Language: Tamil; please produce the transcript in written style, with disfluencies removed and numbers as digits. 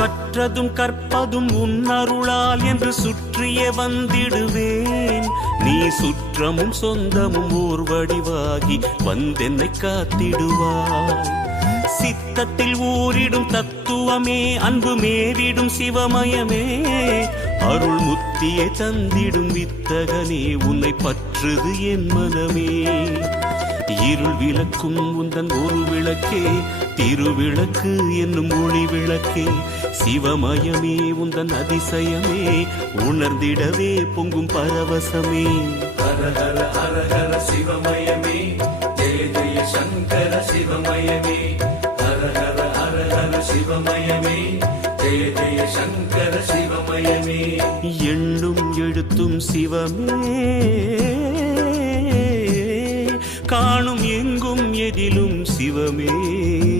கற்றதும் கற்பதும் உன்னருளால் என்று சுற்றியே வந்திடுவேன். நீ சுற்றமும் சொந்தமும் ஓர் வடிவாகி வந்தென்னை காத்திடுவாய். சித்தத்தில் ஊரிடும் தத்துவமே, அன்பு மேவிடும் சிவமயமே, அருள் முத்தியை தந்திடும் வித்தகனே, உன்னை பற்றுது என் மனமே. இருள் விளக்கும் உந்தன் ஒரு விளக்கே, திருவிளக்கு என்னும் ஒளி விளக்கே, சிவமயமே உந்தன் அதிசயமே, உணர்ந்திடவே பொங்கும் பரவசமே. ஹர ஹர ஹர ஹர சிவமயமே, ஜெய ஜெய சங்கர சிவமயமே. ஹர ஹர ஹர ஹர சிவமயமே, ஜெய ஜெய சங்கர சிவமயமே. எண்ணும் எழுத்தும் சிவமே, காணும் எங்கும் எதிலும் சிவமே.